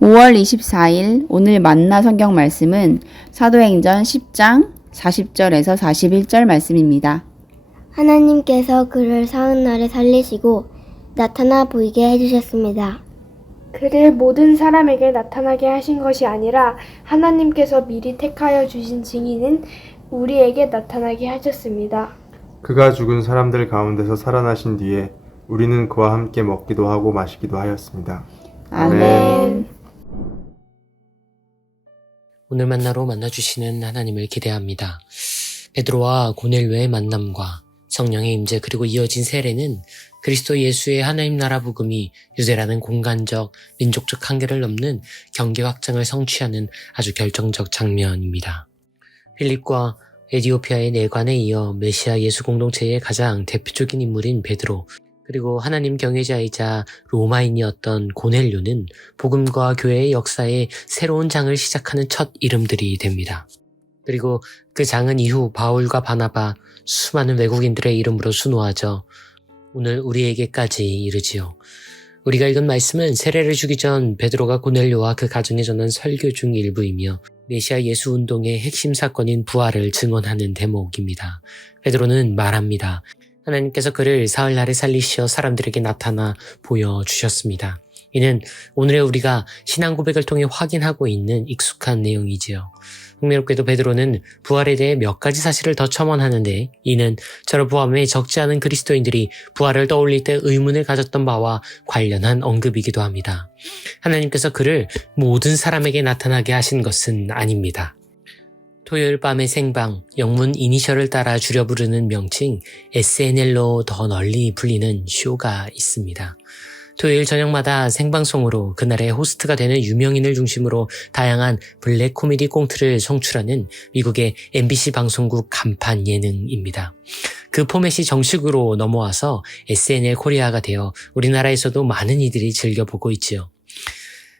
5월 24일 오늘 만나 성경 말씀은 사도행전 10장 40절에서 41절 말씀입니다. 하나님께서 그를 사흘날에 살리시고 나타나 보이게 해주셨습니다. 그를 모든 사람에게 나타나게 하신 것이 아니라 하나님께서 미리 택하여 주신 증인인 우리에게 나타나게 하셨습니다. 그가 죽은 사람들 가운데서 살아나신 뒤에 우리는 그와 함께 먹기도 하고 마시기도 하였습니다. 아멘. 오늘 만나로 만나주시는 하나님을 기대합니다. 베드로와 고넬료의 만남과 성령의 임재 그리고 이어진 세례는 그리스도 예수의 하나님 나라 복음이 유대라는 공간적, 민족적 한계를 넘는 경계 확장을 성취하는 아주 결정적 장면입니다. 필립과 에디오피아의 내관에 이어 메시아 예수 공동체의 가장 대표적인 인물인 베드로, 그리고 하나님 경외자이자 로마인이었던 고넬료는 복음과 교회의 역사에 새로운 장을 시작하는 첫 이름들이 됩니다. 그리고 그 장은 이후 바울과 바나바, 수많은 외국인들의 이름으로 수놓아져 오늘 우리에게까지 이르지요. 우리가 읽은 말씀은 세례를 주기 전 베드로가 고넬료와 그 가정에 전한 설교 중 일부이며 메시아 예수 운동의 핵심 사건인 부활을 증언하는 대목입니다. 베드로는 말합니다. 하나님께서 그를 사흘날에 살리시어 사람들에게 나타나 보여주셨습니다. 이는 오늘의 우리가 신앙 고백을 통해 확인하고 있는 익숙한 내용이지요. 흥미롭게도 베드로는 부활에 대해 몇 가지 사실을 더 첨언하는데, 이는 저를 포함해 적지 않은 그리스도인들이 부활을 떠올릴 때 의문을 가졌던 바와 관련한 언급이기도 합니다. 하나님께서 그를 모든 사람에게 나타나게 하신 것은 아닙니다. 토요일 밤의 생방, 영문 이니셜을 따라 줄여 부르는 명칭 SNL로 더 널리 불리는 쇼가 있습니다. 토요일 저녁마다 생방송으로 그날의 호스트가 되는 유명인을 중심으로 다양한 블랙 코미디 꽁트를 송출하는 미국의 MBC 방송국 간판 예능입니다. 그 포맷이 정식으로 넘어와서 SNL 코리아가 되어 우리나라에서도 많은 이들이 즐겨보고 있지요.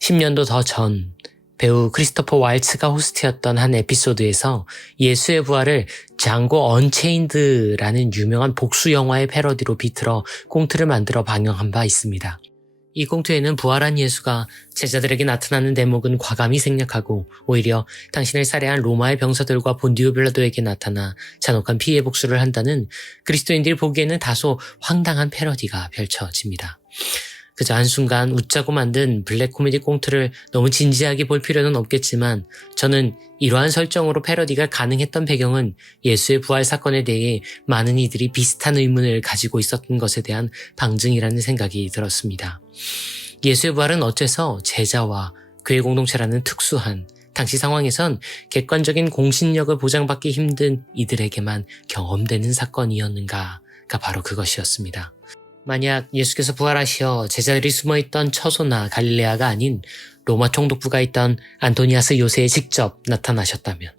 10년도 더 전 배우 크리스토퍼 왈츠가 호스트였던 한 에피소드에서 예수의 부활을 장고 언체인드라는 유명한 복수 영화의 패러디로 비틀어 꽁트를 만들어 방영한 바 있습니다. 이 꽁트에는 부활한 예수가 제자들에게 나타나는 대목은 과감히 생략하고 오히려 당신을 살해한 로마의 병사들과 본디오 빌라도에게 나타나 잔혹한 피해 복수를 한다는 그리스도인들이 보기에는 다소 황당한 패러디가 펼쳐집니다. 그저 한순간 웃자고 만든 블랙 코미디 꽁트를 너무 진지하게 볼 필요는 없겠지만, 저는 이러한 설정으로 패러디가 가능했던 배경은 예수의 부활 사건에 대해 많은 이들이 비슷한 의문을 가지고 있었던 것에 대한 방증이라는 생각이 들었습니다. 예수의 부활은 어째서 제자와 교회 공동체라는 특수한, 당시 상황에선 객관적인 공신력을 보장받기 힘든 이들에게만 경험되는 사건이었는가가 바로 그것이었습니다. 만약 예수께서 부활하시어 제자들이 숨어있던 처소나 갈릴레아가 아닌 로마 총독부가 있던 안토니아스 요새에 직접 나타나셨다면,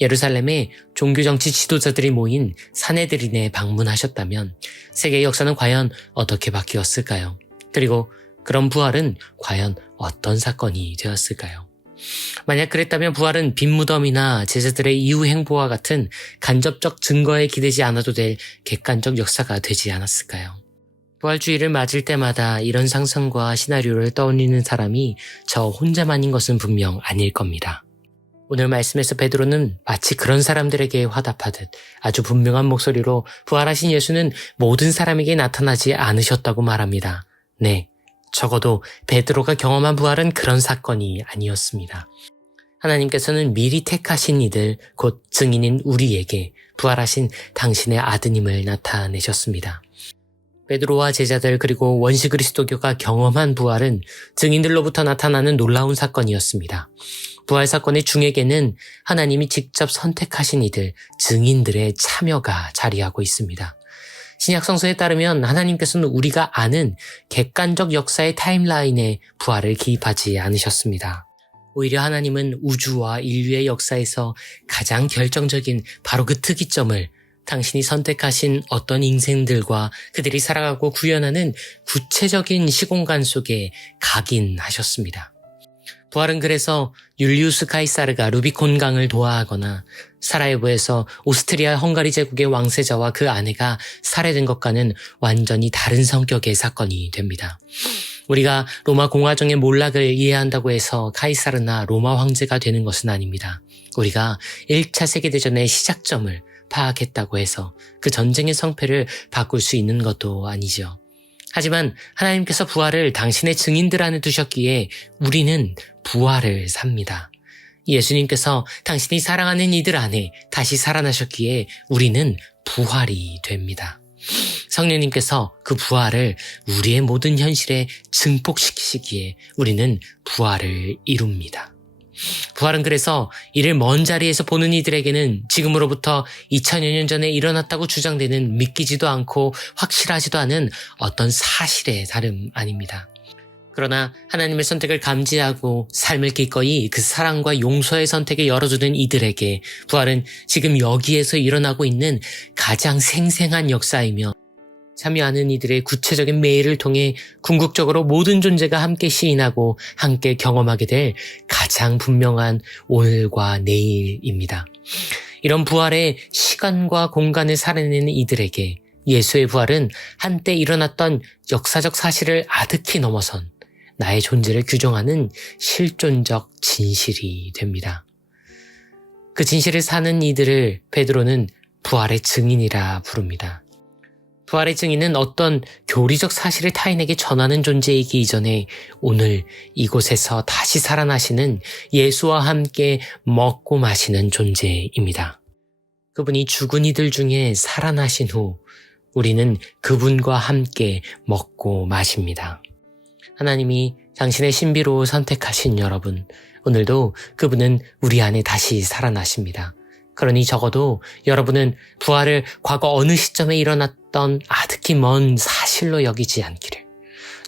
예루살렘에 종교정치 지도자들이 모인 사네드린에 방문하셨다면 세계의 역사는 과연 어떻게 바뀌었을까요? 그리고 그런 부활은 과연 어떤 사건이 되었을까요? 만약 그랬다면 부활은 빈무덤이나 제자들의 이후 행보와 같은 간접적 증거에 기대지 않아도 될 객관적 역사가 되지 않았을까요? 부활주의를 맞을 때마다 이런 상상과 시나리오를 떠올리는 사람이 저 혼자만인 것은 분명 아닐 겁니다. 오늘 말씀에서 베드로는 마치 그런 사람들에게 화답하듯 아주 분명한 목소리로 부활하신 예수는 모든 사람에게 나타나지 않으셨다고 말합니다. 네, 적어도 베드로가 경험한 부활은 그런 사건이 아니었습니다. 하나님께서는 미리 택하신 이들, 곧 증인인 우리에게 부활하신 당신의 아드님을 나타내셨습니다. 베드로와 제자들 그리고 원시 그리스도교가 경험한 부활은 증인들로부터 나타나는 놀라운 사건이었습니다. 부활 사건의 중에게는 하나님이 직접 선택하신 이들, 증인들의 참여가 자리하고 있습니다. 신약 성서에 따르면 하나님께서는 우리가 아는 객관적 역사의 타임라인에 부활을 기입하지 않으셨습니다. 오히려 하나님은 우주와 인류의 역사에서 가장 결정적인 바로 그 특이점을 당신이 선택하신 어떤 인생들과 그들이 살아가고 구현하는 구체적인 시공간 속에 각인하셨습니다. 부활은 그래서 율리우스 카이사르가 루비콘 강을 도하하거나 사라예보에서 오스트리아 헝가리 제국의 왕세자와 그 아내가 살해된 것과는 완전히 다른 성격의 사건이 됩니다. 우리가 로마 공화정의 몰락을 이해한다고 해서 카이사르나 로마 황제가 되는 것은 아닙니다. 우리가 1차 세계대전의 시작점을 파악했다고 해서 그 전쟁의 성패를 바꿀 수 있는 것도 아니죠. 하지만 하나님께서 부활을 당신의 증인들 안에 두셨기에 우리는 부활을 삽니다. 예수님께서 당신이 사랑하는 이들 안에 다시 살아나셨기에 우리는 부활이 됩니다. 성령님께서 그 부활을 우리의 모든 현실에 증폭시키시기에 우리는 부활을 이룹니다. 부활은 그래서 이를 먼 자리에서 보는 이들에게는 지금으로부터 2000여 년 전에 일어났다고 주장되는 믿기지도 않고 확실하지도 않은 어떤 사실의 다름 아닙니다. 그러나 하나님의 선택을 감지하고 삶을 기꺼이 그 사랑과 용서의 선택에 열어두는 이들에게 부활은 지금 여기에서 일어나고 있는 가장 생생한 역사이며 참여하는 이들의 구체적인 매일을 통해 궁극적으로 모든 존재가 함께 시인하고 함께 경험하게 될 가장 분명한 오늘과 내일입니다. 이런 부활의 시간과 공간을 살아내는 이들에게 예수의 부활은 한때 일어났던 역사적 사실을 아득히 넘어선 나의 존재를 규정하는 실존적 진실이 됩니다. 그 진실을 사는 이들을 베드로는 부활의 증인이라 부릅니다. 부활의 증인은 어떤 교리적 사실을 타인에게 전하는 존재이기 이전에 오늘 이곳에서 다시 살아나시는 예수와 함께 먹고 마시는 존재입니다. 그분이 죽은 이들 중에 살아나신 후 우리는 그분과 함께 먹고 마십니다. 하나님이 당신의 신비로 선택하신 여러분, 오늘도 그분은 우리 안에 다시 살아나십니다. 그러니 적어도 여러분은 부활을 과거 어느 시점에 일어났던 아득히 먼 사실로 여기지 않기를,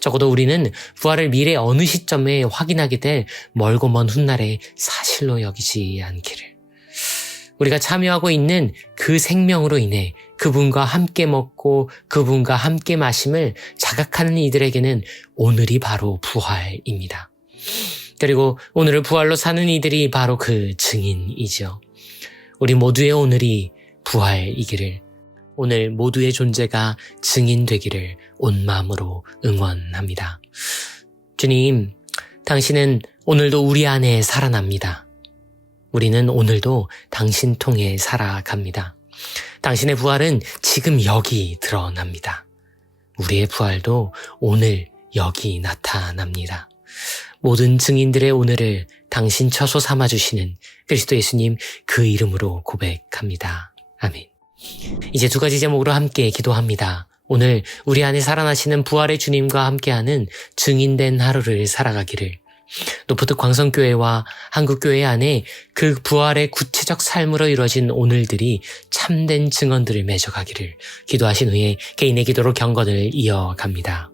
적어도 우리는 부활을 미래 어느 시점에 확인하게 될 멀고 먼 훗날의 사실로 여기지 않기를, 우리가 참여하고 있는 그 생명으로 인해 그분과 함께 먹고 그분과 함께 마심을 자각하는 이들에게는 오늘이 바로 부활입니다. 그리고 오늘을 부활로 사는 이들이 바로 그 증인이죠. 우리 모두의 오늘이 부활이기를, 오늘 모두의 존재가 증인되기를 온 마음으로 응원합니다. 주님, 당신은 오늘도 우리 안에 살아납니다. 우리는 오늘도 당신 통해 살아갑니다. 당신의 부활은 지금 여기 드러납니다. 우리의 부활도 오늘 여기 나타납니다. 모든 증인들의 오늘을 당신 처소 삼아주시는 그리스도 예수님 그 이름으로 고백합니다. 아멘. 이제 두 가지 제목으로 함께 기도합니다. 오늘 우리 안에 살아나시는 부활의 주님과 함께하는 증인된 하루를 살아가기를, 노포특 광성교회와 한국교회 안에 그 부활의 구체적 삶으로 이루어진 오늘들이 참된 증언들을 맺어가기를 기도하신 후에 개인의 기도로 경건을 이어갑니다.